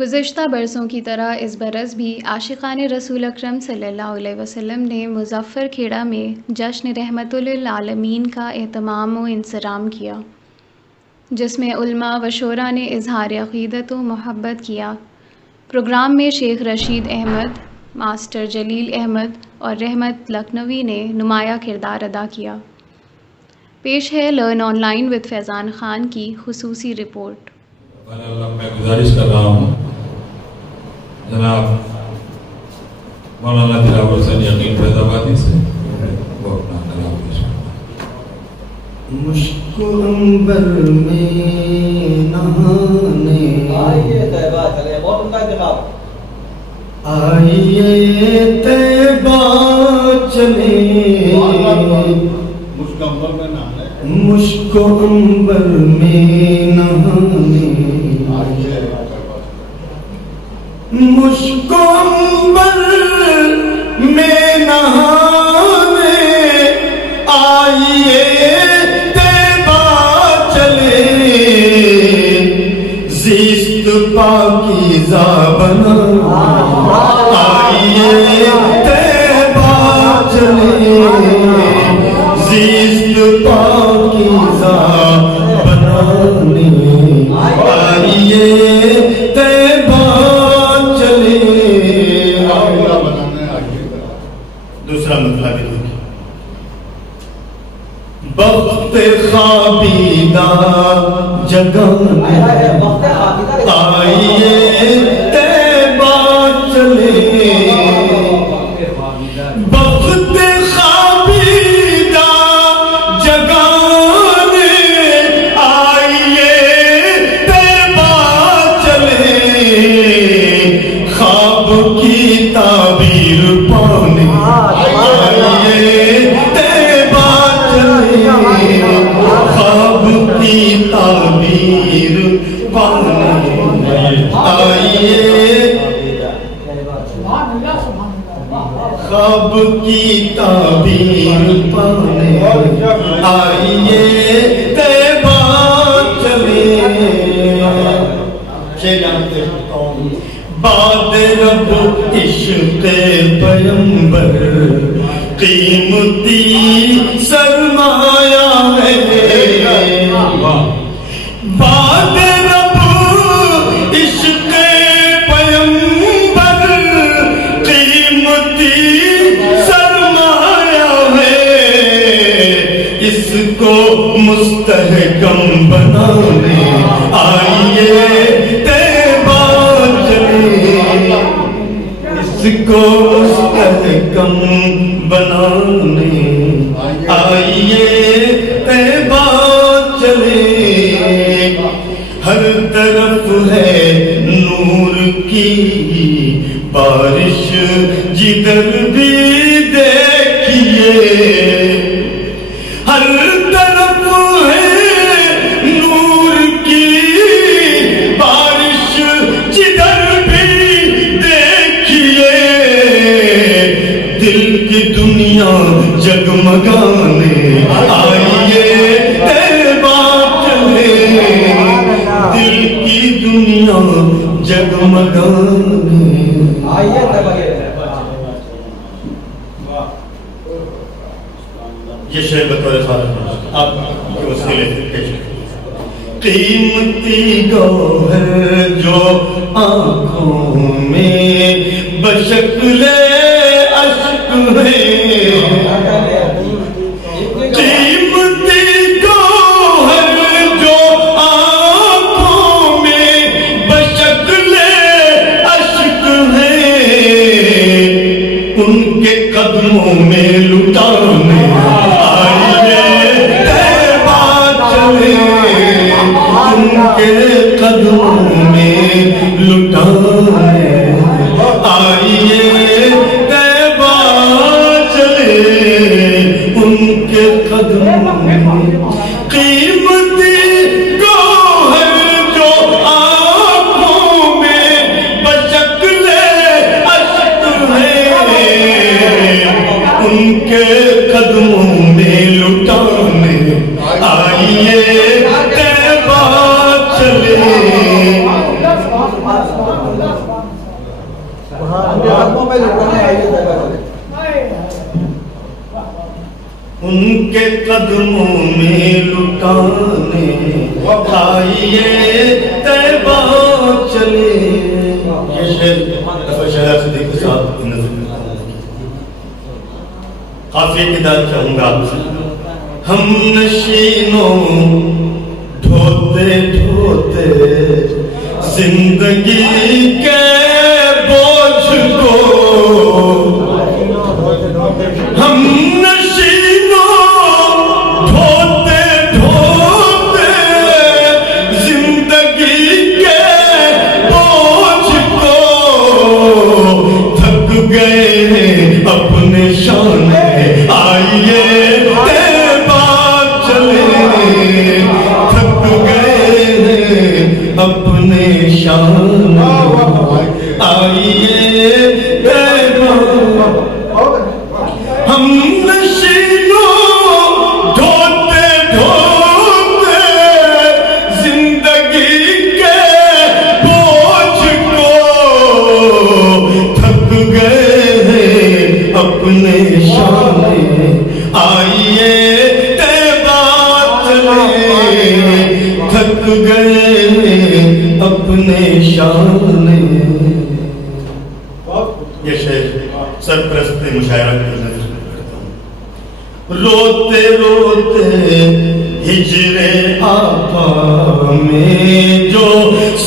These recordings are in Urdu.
گزشتہ برسوں کی طرح اس برس بھی عاشقان رسول اکرم صلی اللہ علیہ وسلم نے مظفر کھیڑا میں جشن رحمت للعالمین کا اہتمام و انصرام کیا، جس میں علماء و شعراء نے اظہار عقیدت و محبت کیا۔ پروگرام میں شیخ رشید احمد، ماسٹر جلیل احمد اور رحمت لکھنوی نے نمایاں کردار ادا کیا۔ پیش ہے لرن آن لائن وتھ فیضان خان کی خصوصی رپورٹ۔ میں گزارش کر رہا ہوں جناب مولانا دلاور حسین یقین فیض آبادی سے وہ اپنا کلام پیش کریں۔ مشک عنبر میں نہانے آئیے طیبہ چلے، بہت ان کا انتخاب، آئیے طیبہ چلے، مشک عنبر میں نہانے، مشک عنبر میں نہانے، مشک عنبر میں نہانے آئیے طیبہ چلے، زیست پاکیزہ بنانے آئیے طیبہ چلے، زیست پاکیزہ بنانے آئیے طیبہ چلے۔ دوسرا مطلب ہے وقت خوابیدہ جگانے آئیے طیبہ چلے، وقت خوابیدہ جگانے آئیے طیبہ چلے، خواب کی تعبیر پانے آئیے طیبہ چلے، خواب کی تعبیر پانے آئیے، خواب کی تعبیر پانے آئیے طیبہ چلے۔ باد رب عشق پیغمبر قیمتی سرمایہ ہے، باد رب عشق پیغمبر قیمتی سرمایہ ہے، اس کو مستحکم بنانے آئیے طیبہ چلے، اس کو مستحکم بنانے آئیے طیبہ چلے، ہر طرف ہے نور کی بارش جدھر بھی دیکھیے، ہر طرف ہے نور کی بارش جدھر بھی دیکھیے، دل کی دنیا جگمگانے آئیے طیبہ چلے، دل کی دنیا جگمگانے آئیے طیبہ چلے۔ یہ شعر بطور خالق آپ کے وسیلے سے پیش کریں۔ قیمتی گوہر جو آنکھوں میں بشکل اشک ہے، قیمتی گوہر جو آنکھوں میں بشکل اشک ہے، ان کے قدموں میں لٹانے آئیے طیبہ چلے، ان کے قدموں میں لٹانے آئیے طیبہ چلے، ان کے قدموں میں قیمتی گوہر جو آنکھوں میں بشکل اشک ہے، ان کے قدموں میں لٹانے آئیے طیبہ چلے، قدموں میں لٹانے آئیے طیبہ چلے. یہ شعر شہزاد صدیق کے ساتھ نظر قافیہ کی داد چاہوں گا آپ سے. ہم نشینوں ڈھوتے ڈھوتے زندگی کے بوجھ کو، ہم نشینوں ڈھوتے ڈھوتے زندگی کے بوجھ کو، تھک گئے ہیں اپنے شان میں آئیے طیبہ چلے. تھک گئے ہیں اپنے شان میں آئیے طیبہ. ہم نشینوں ڈھوتے ڈھوتے زندگی کے بوجھ کو، تھک گئے ہیں اپنے شان میں آئیے طیبہ چلے. تھک گئے ہیں اپنے شان میں. یہ شعر سرپرست مشاعرہ کی نظر کرتا ہوں. روتے روتے ہجر آقا میں جو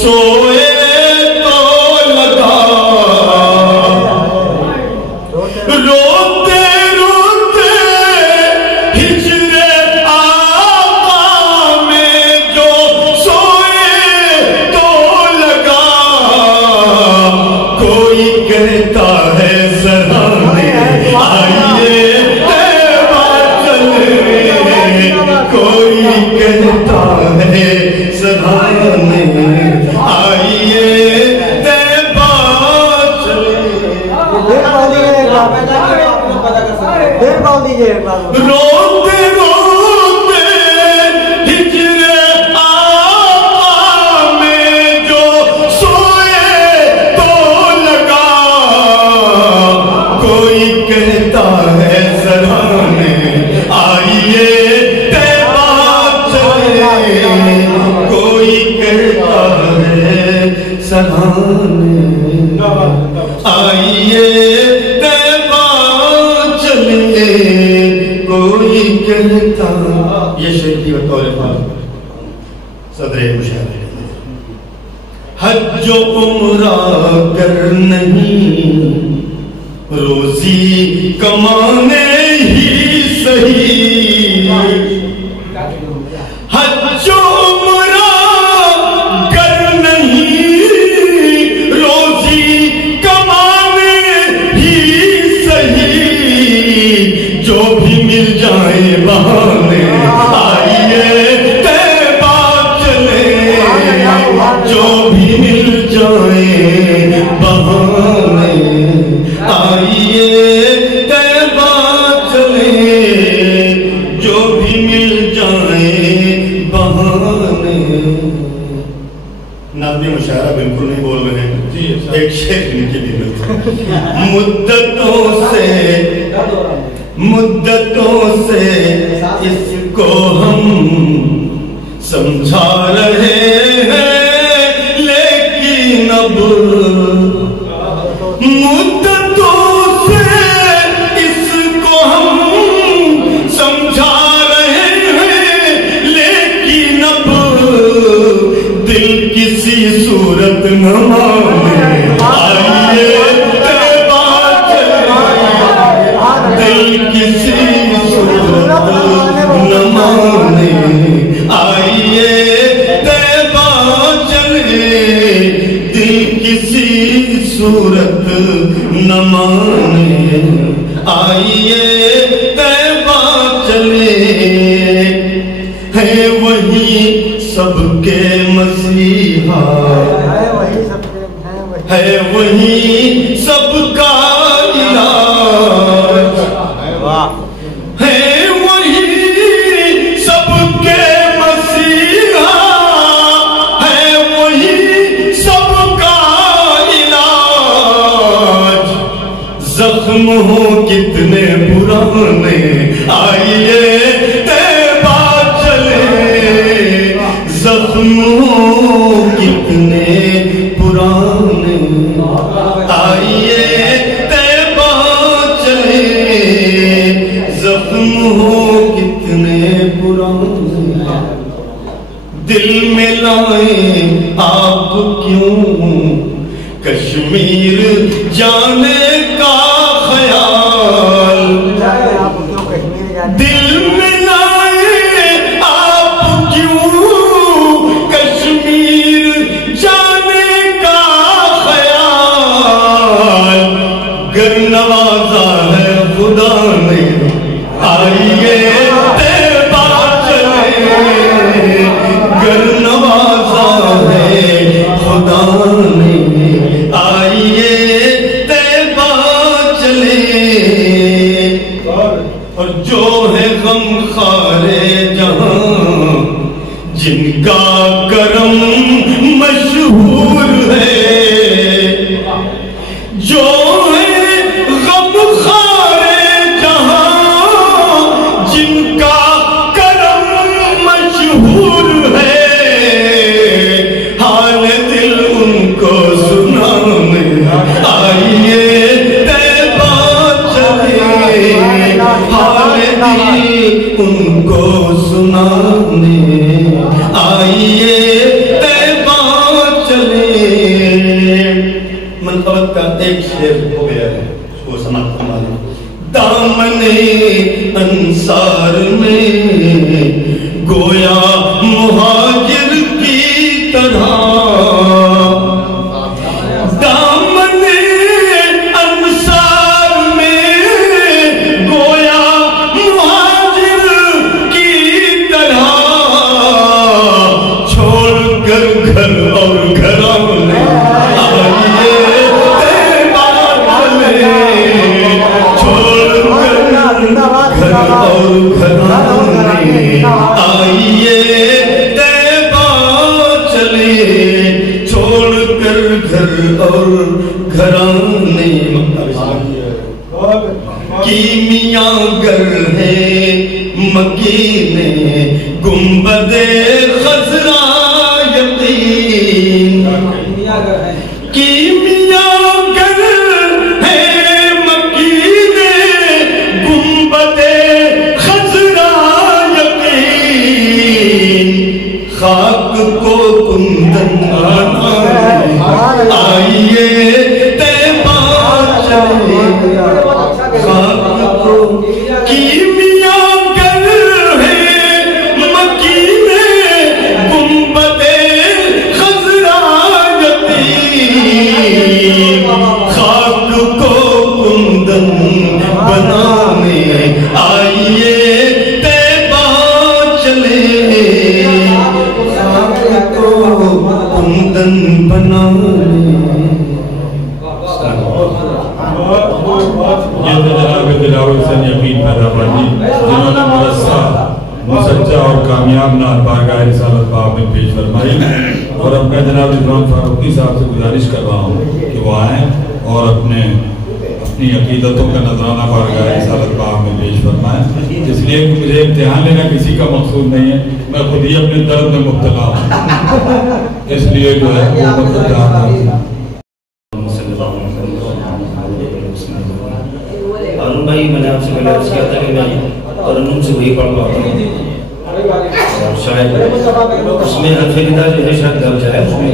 سوئے تو لگا، روتے روتے ہجر آقا میں جو سوئے تو لگا. کوئی کہتا ہے سرانے آئیے طیبہ چلے. کوئی کہتا ہے سرانے آئیے طیبہ چلے. روتے روتے ہجر آقا میں جو سوئے تو لگا. کوئی کہتا ہے سرانے آئیے طیبہ چلے. کوئی کہتا ہے سرانے آئیے طیبہ چلے. کوئی کہتا. یہ شعر کی بطور صدر مشاعرہ. حج و عمرہ گر نہیں روزی کمانے ہی صحیح. حج و عمرہ گر نہیں روزی کمانے ہی صحیح. جو بھی مل جائے بہانے آئیے طیبہ چلے. جو بھی مل جائے بہانے آئیے طیبہ چلے. جو بھی مل جائے بہانے. ناظم مشاعرہ بالکل نہیں بول رہے ہیں. ایک شعر نیچے بھی ملتا ہے. مدتوں سے اس کو ہم سمجھا رہے ہیں لیکن اب مدتوں سے اس کو ہم سمجھا رہے ہیں لیکن اب دل کسی صورت نہ مانے آئیے طیبہ چلے. دل کسی صورت نہ مانے آئیے طیبہ چلے. دل کسی صورت نہ مانے آئیے طیبہ چلے. ہے وہی سب کے مسیحا، ہے وہی سب کا علاج. ہے وہی سب کے مسیحا، ہے وہی سب کا علاج. زخم ہو کتنے پرانے آئیے ہو کتنے پرانے، آئیے طیبہ چلے، زخم ہو کتنے پرانے، دل میں لائیں آپ کیوں کشمیر جانے کا خیال، دل میں لائیں آپ کیوں کشمیر جانے کا خیال، گر نوازا ہے خدا نے، آئیے طیبہ چلے، گر نوازا ہے خدا نے، آئیے طیبہ چلے، اور جو ہے غم خارے جہاں جن کا کرم مشہور ہے، جو ہے غم خارے جہاں جن کا کرم مشہور ہے، حال دل ان کو سنانے، آئیے طیبہ چلے، حال دل ان کو سنانے، آئیے طیبہ چلے۔ منقبت کا ایک شعر ہو گیا ہے، اس کو سماعت فرمائیے۔ دامن انصار میں گویا مہاجر کی طرح، دامن انصار میں گویا مہاجر کی طرح، چھوڑ کر گھر اور گھرانے، آئیے طیبہ چلے، چھوڑ کر گھر اور گھرانے، آئیے طیبہ چلے، چھوڑ کر گھر اور گھرانے، کیمیا گر ہے مکینے گنبد خضرا یقین، کیمیا گر ہے مکینے گنبد خضرا یقین، خاک کو کندن بنانے، آئیے طیبہ چلے، خاک کو کیمیا گر ہے مکینے گنبد خضرا یقین، خاک کو کندن بنانے، آئیے طیبہ چلے، خاک کو کندن بنانے۔ یہ تو جناب دلاور حسین یقین پیدا پڑھی جنہوں نے مرصع مسجع اور کامیاب نعت بارگاہ رسالت باب میں پیش فرمائی، اور اب میں جناب رضوان فاروقی صاحب سے گزارش کر رہا ہوں کہ وہ آئیں اور اپنی عقیدتوں کا نذرانہ بارگاہ رسالت باب میں پیش فرمائیں، اس لیے کہ مجھے امتحان لینا کسی کا مقصود نہیں ہے، میں خود ہی اپنے درد میں مبتلا ہوں، اس لیے جو ہے وہ مقدار ہارون بھائی، میں نے آپ سے پہلے عرض کیا تھا کہ میں ترنم سے وہی پڑھ پاتا ہوں، اور شاید اس میں حرف ندا جو ہے شاید دب جائے، اس میں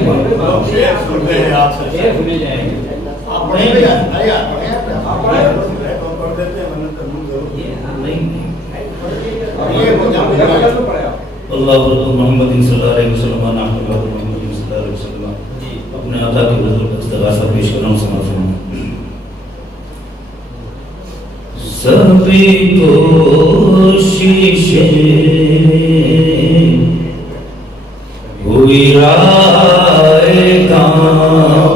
اللہ محمد صلی اللہ علیہ وسلم، محمد صلی اللہ علیہ وسلم، اپنے آقا کی بزرگ استغاثہ پیش کر رہا ہوں، سماعت فرمائیں۔ سبھی کوششیں ہوئی رائے گاں،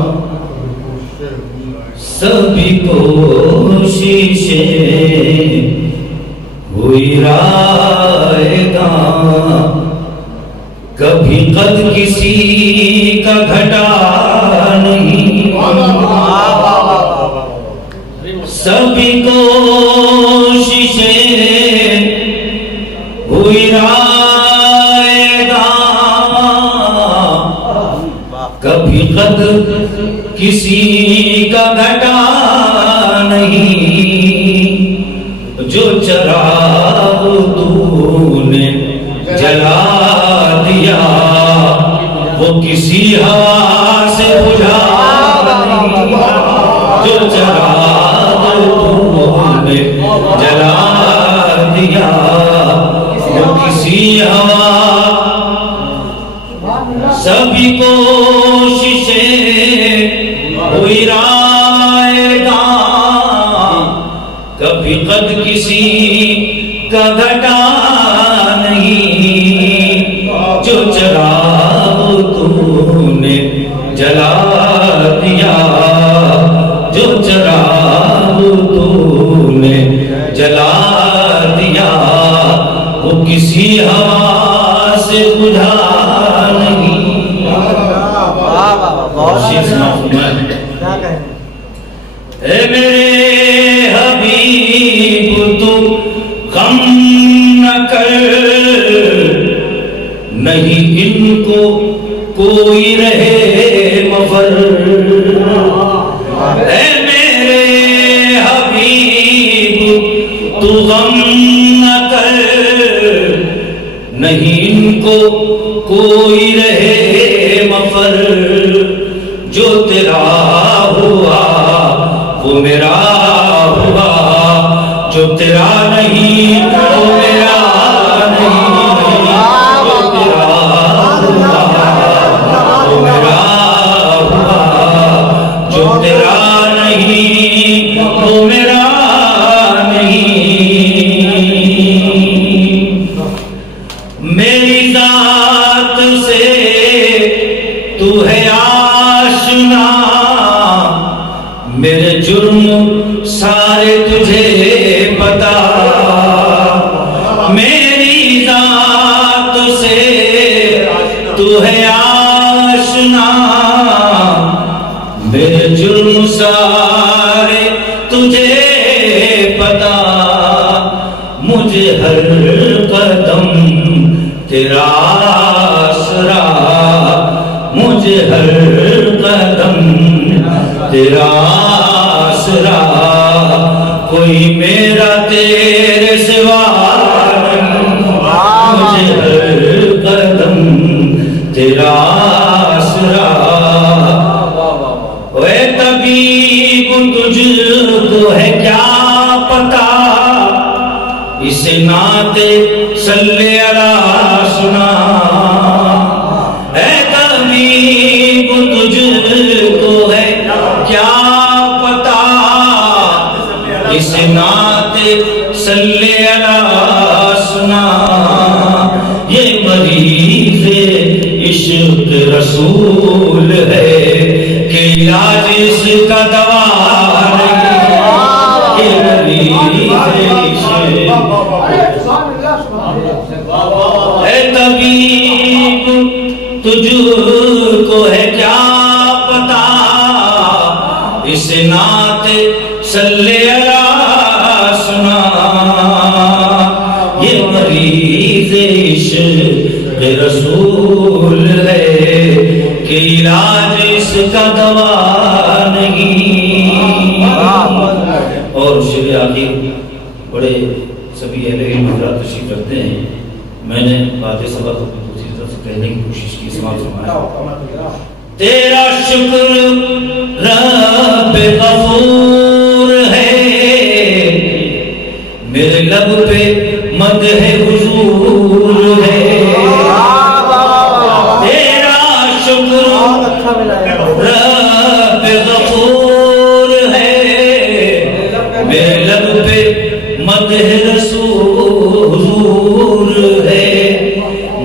سبھی کوششیں ہوئی رائے گاں، کبھی قد کسی کا گھٹا نہیں، سبھی کوششیں ہوئی رائے گاں، کبھی قدر کسی کا گھٹا نہیں، جو چراغ تو نے جلا دیا وہ کسی ہوا سے بجھا نہیں، جو چراغ تو نے جلا دیا وہ کسی ہوا، سبھی کوششیں ہوئی رائے گاں، کبھی قد کسی کا گھٹا نہیں، جو چراغ تو نے جلا دیا، جو چراغ تو نے جلا دیا وہ کسی ہوا سے بجھا نہیں۔ اے میرے حبیب تو غم نہ کر، نہیں ان کو کوئی رہے مفر، اے میرے حبیب تو غم نہ کر، نہیں ان کو کوئی رہے مفر، جو تیرا ہوا وہ میرا ہوا، جو تیرا نہیں وہ میرا نہیں، جو تیرا ہوا وہ میرا ہوا، جو تیرا نہیں وہ میرا نہیں۔ میری ذات سے تو ہے آشنا، میرے جرم سارے تجھے پتا، میری ذات سے تو ہے آشنا، میرے جرم سارے تجھے پتا، مجھے ہر قدم تیرا آسرا، مجھے ہر قدم تیرا آسرا، کوئی میرا تیرے سوا نہیں، مجھے ہر قدم تیرا آسرا۔ اے طبیب تجھ کو ہے کیا پتا، اس نعت صلی اللہ سنا، اے طبیب تجھ کو ہے کیا پتا، اس نعت صلی اللہ سنا، یہ مریض عشق رسول ہے کہ علاج اس کا دوا نہیں، یہ مریض اے طبیب تجھ کو ہے کیا پتا، اس نعت صلی اللہ سنا، یہ مریض عشق رسول ہے کہ علاج اس کا دوا نہیں۔ اور شب آخر بڑے سبھی اہل علم حضرات تشریف رکھتے ہیں، میں نے باتیں سبق دوسری طرف سے کہنے کی کوشش کی، سماعت فرمایا۔ تیرا شکر رب غفور ہے، میرے لب پہ مدح حضور ہے، تیرا شکر رب غفور ہے، میرے لب پہ مدح رسول حضور ہے،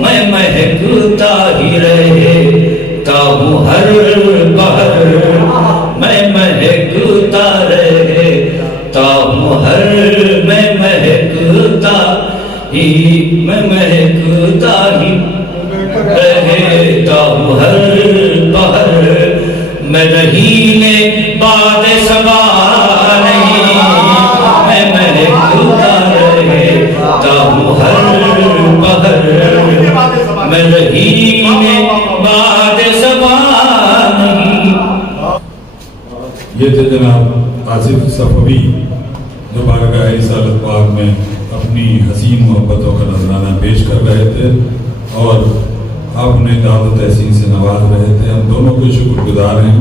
میں مہکتا ہی رہتا ہوں ہر بہر، میں مہکتا رہتا ہوں ہر، میں مہکتا ہی رہتا ہوں ہر بہر، میں رہینے باد صبا نہیں، میں مہکتا رہتا ہوں ہر بہر، میں رہینے باد صبا یہ تھے جناب آصف صفوی جو بارگاہ رسالت پاک میں اپنی حسین محبتوں کا نذرانہ پیش کر رہے تھے اور آپ انہیں دعوت تحسین سے نواز رہے تھے. ہم دونوں کے شکر گزار ہیں.